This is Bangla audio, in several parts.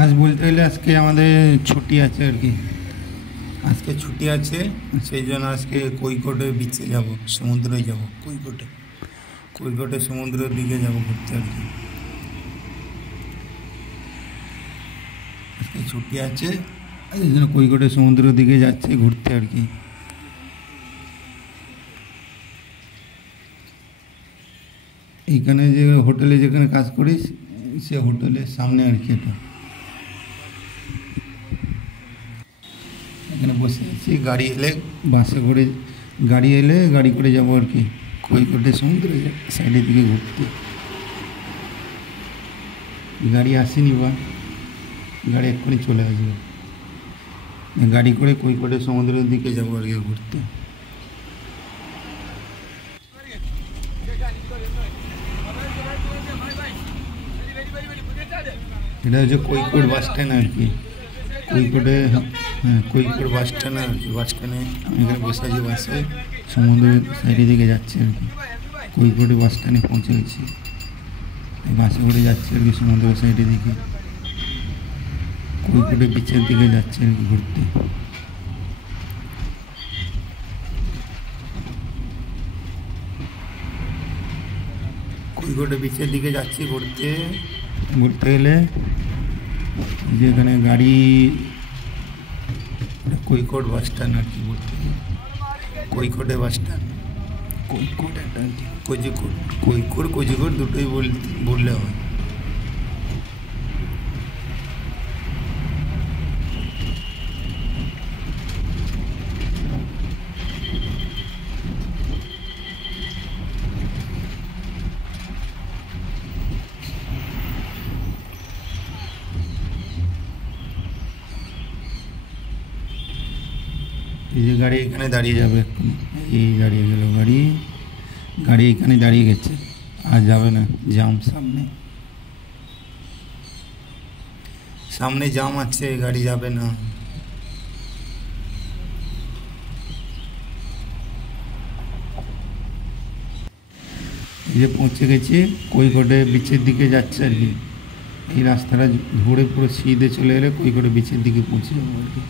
আজ বলতে গেলে আজকে আমাদের ছুটি আছে আর কি। আজকে ছুটি আছে, সেই জন্য আজকে কৈকোটে বিচে যাব, সমুদ্রে যাব। কৈকোটে কৈকোটে সমুদ্রের দিকে যাব ঘুরতে আর কি। আজকে ছুটি আছে, এই জন্য কৈকোটে সমুদ্রের দিকে যাচ্ছে ঘুরতে আর কি। এইখানে যে হোটেলে যেখানে কাজ করিস, সে হোটেলের সামনে আর কি। এটা এখানে বসে আছি, গাড়ি এলে বাসে করে, গাড়ি এলে গাড়ি করে যাবো আর কি কৈকোটে সমুদ্রে সাইডের দিকে ঘুরতে। গাড়ি আসেনি বা, গাড়ি এক্ষুনি চলে আসবে। গাড়ি করে কৈকোটে সমুদ্রের দিকে যাবো আর কি ঘুরতে। এটা হচ্ছে কৈকোট বাস স্ট্যান্ড আর কি। কৈকোটে, হ্যাঁ কৈকোট বাস স্ট্যান্ড আর কি। বাস স্ট্যান্ডে আমি এখানে বসে আছি বাসে, সমুদ্রের সাইডের দিকে যাচ্ছি আর কি। কৈকোটে বাস স্ট্যান্ডে পৌঁছে গেছি, বাসে করে যাচ্ছি আর কি সমুদ্রের সাইডের দিকে। কৈকোটে বিচের দিকে যাচ্ছি আর কি ঘুরতে। কৈকোটে বিচের দিকে যাচ্ছি ঘুরতে। ঘুরতে গেলে যেখানে গাড়ি, কৈকোট বাস স্ট্যান্ড আর কি ঘুরতে, কৈকোটে বাস স্ট্যান্ড। কৈকোট একটা আর কি, কোজিকোট, কৈকোট কোজিকোট দুটোই বললে হয়। এই যে গাড়ি এখানে দাঁড়িয়ে যাবে এক্ষুনি, এই দাঁড়িয়ে গেল গাড়ি। গাড়ি এখানে দাঁড়িয়ে গেছে, আর যাবে না, জাম সামনে, সামনে জাম আছে, গাড়ি যাবে না। এই যে পৌঁছে গেছি, কৈকোটে বিচের দিকে যাচ্ছে আর কি। এই রাস্তাটা ধরে পুরো সিধে চলে এলে কৈকোটে বিচের দিকে পৌঁছে যাবো আর কি।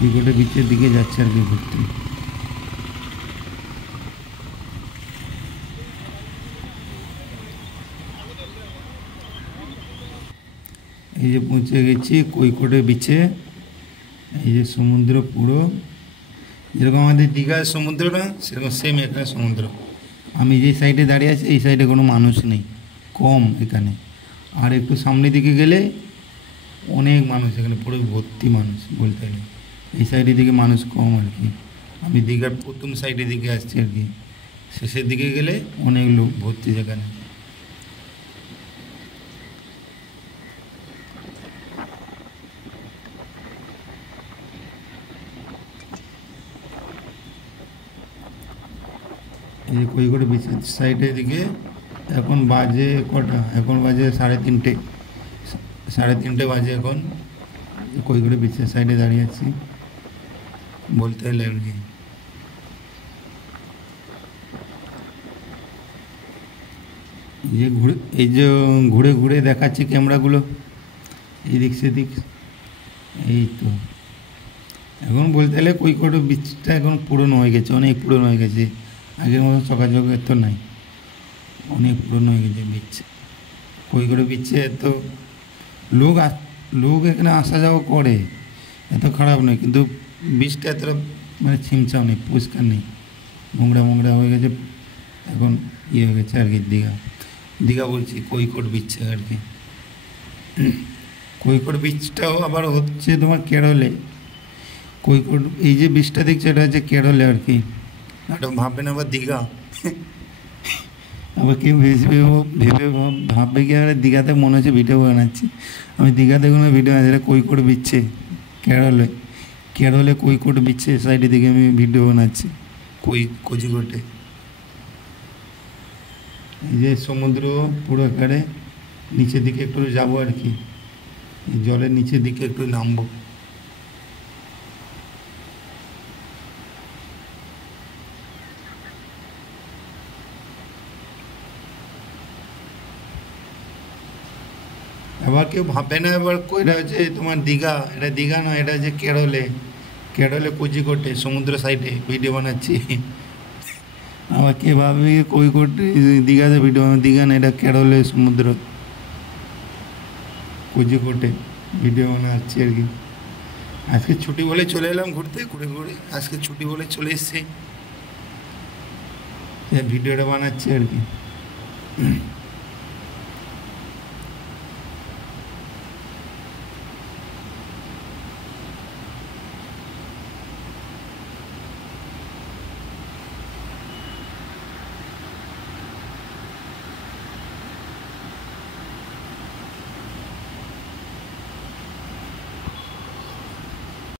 কৈকোটে বিচের দিকে যাচ্ছে আর কি ঘুরতে। এই যে পৌঁছে গেছি কৈকোটে বিচে। এই যে সমুদ্র পুরো যেরকম আমাদের দীঘার সমুদ্রটা, সেরকম সেম এখানে সমুদ্র। আমি যে সাইডে দাঁড়িয়ে আছি এই সাইডে কোনো মানুষ নেই, কম এখানে। আর একটু সামনের দিকে গেলে অনেক মানুষ, এখানে পুরো ভর্তি মানুষ বলতে গেলে। এই সাইডের দিকে মানুষ কম আর কি। আমি দীঘার প্রথম সাইডের দিকে আসছি আর কি, শেষের দিকে গেলে অনেক লোক ভর্তি সেখানে। এই যে কৈকোটে বিচের সাইডের দিকে এখন বাজে কটা, এখন বাজে 3:30, 3:30 বাজে এখন। কৈকোটে বিচের সাইডে দাঁড়িয়ে আছি বলতে গেলে আর কি। যে ঘুরে, এই যে ঘুরে ঘুরে দেখাচ্ছি ক্যামেরাগুলো এদিক সেদিক, এই তো। এখন বলতে গেলে কৈকোটে বিচটা এখন পুরনো হয়ে গেছে, অনেক পুরনো হয়ে গেছে। আগের মতো চকাচকের তো নাই, অনেক পুরনো হয়ে গেছে বিচ। কৈকোটে বিচে তো লোক লোক এখানে আসা যাওয়া করে, এত খারাপ নয়, কিন্তু বিচটা এতটা মানে ছিমছাম নেই, পরিষ্কার নেই, নোংরা মোংরা হয়ে গেছে এখন। ইয়ে হয়ে গেছে আর কি দীঘা, দীঘা বলছি কৈকোট বিচ আর কি। কৈকোট বিচটাও আবার হচ্ছে তোমার কেরলে। কৈকোট এই যে বিচটা দেখছো এটা হচ্ছে কেরলে আর কি। এটা ভাববেন আবার দীঘা, আবার কেউ ভেবে ভাববে কি আর দীঘাতে মনে হচ্ছে ভিডিও বানাচ্ছি। আমি দীঘাতে কোনো ভিডিও বানাচ্ছি, এটা কৈকোট বিচে কেরলে। কেরলে কৈকোট বিচে সাইডের দিকে আমি ভিডিও বানাচ্ছি, কোজিকোটে। এই যে সমুদ্র পুরো এখানে নিচের দিকে একটু যাবো আর কি, জলের নিচের দিকে একটু নামবো। আবার কেউ ভাবে না এবার এটা হচ্ছে তোমার দীঘা, এটা দীঘা নয়, এটা হচ্ছে কেরলে। কেরলে কোচিকোটে সমুদ্র সাইডে ভিডিও বানাচ্ছি। আবার কে ভাবে কোচিকোটে দীঘাতে ভিডিও, দীঘা না, এটা কেরলে সমুদ্র কোচিকোটে ভিডিও বানাচ্ছি আর কি। আজকে ছুটি বলে চলে এলাম ঘুরতে, ঘুরে ঘুরে আজকে ছুটি বলে চলে এসেছি, ভিডিওটা বানাচ্ছি আর কি।